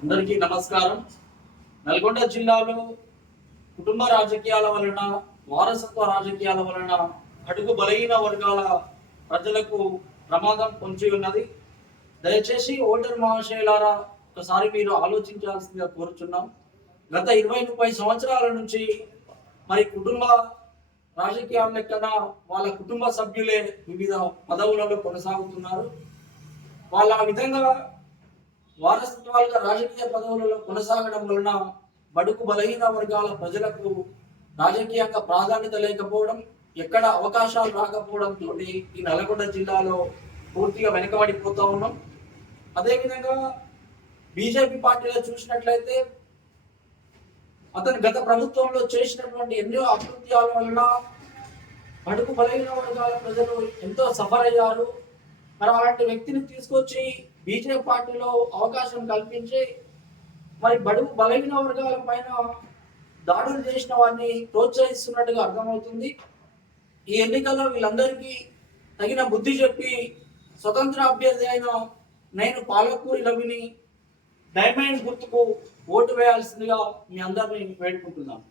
అందరికీ నమస్కారం. నల్గొండ జిల్లాలో కుటుంబ రాజకీయాల వలన, వారసత్వ రాజకీయాల వలన అడుగు బలహీన వర్గాల ప్రజలకు ప్రమాదం పొంచి ఉన్నది. దయచేసి ఓటర్ మహాశయులారా ఒకసారి మీరు ఆలోచించాల్సిందిగా కోరుచున్నాం. గత 20-30 సంవత్సరాల నుంచి మరి కుటుంబ రాజకీయాల లెక్కన వాళ్ళ కుటుంబ సభ్యులే వివిధ పదవులలో కొనసాగుతున్నారు. వాళ్ళ ఆ విధంగా వారసత్వాలుగా రాజకీయ పదవులలో కొనసాగడం వలన బడుగు బలహీన వర్గాల ప్రజలకు రాజకీయంగా ప్రాధాన్యత లేకపోవడం, ఎక్కడ అవకాశాలు రాకపోవడంతో ఈ నల్గొండ జిల్లాలో పూర్తిగా వెనుకబడిపోతూ ఉన్నాం. అదేవిధంగా బీజేపీ పార్టీలో చూసినట్లయితే అతను గత ప్రభుత్వంలో చేసినటువంటి ఎన్నో అభివృద్ధిల వలన బడుగు బలహీన వర్గాల ప్రజలు ఎంతో సఫర్ అయ్యారు. మరి అలాంటి వ్యక్తిని తీసుకొచ్చి బీజేపీ పార్టీలో అవకాశం కల్పించి మరి బడుగు బలహీన వర్గాల పైన దాడులు చేసిన వారిని ప్రోత్సహిస్తున్నట్టుగా అర్థమవుతుంది. ఈ ఎన్నికల్లో వీళ్ళందరికీ తగిన బుద్ధి చెప్పి స్వతంత్ర అభ్యర్థి అయిన నేను పాలకూరి రవిని డైమండ్ గుర్తుకు ఓటు వేయాల్సిందిగా మీ అందరినీ వేడుకుంటున్నాను.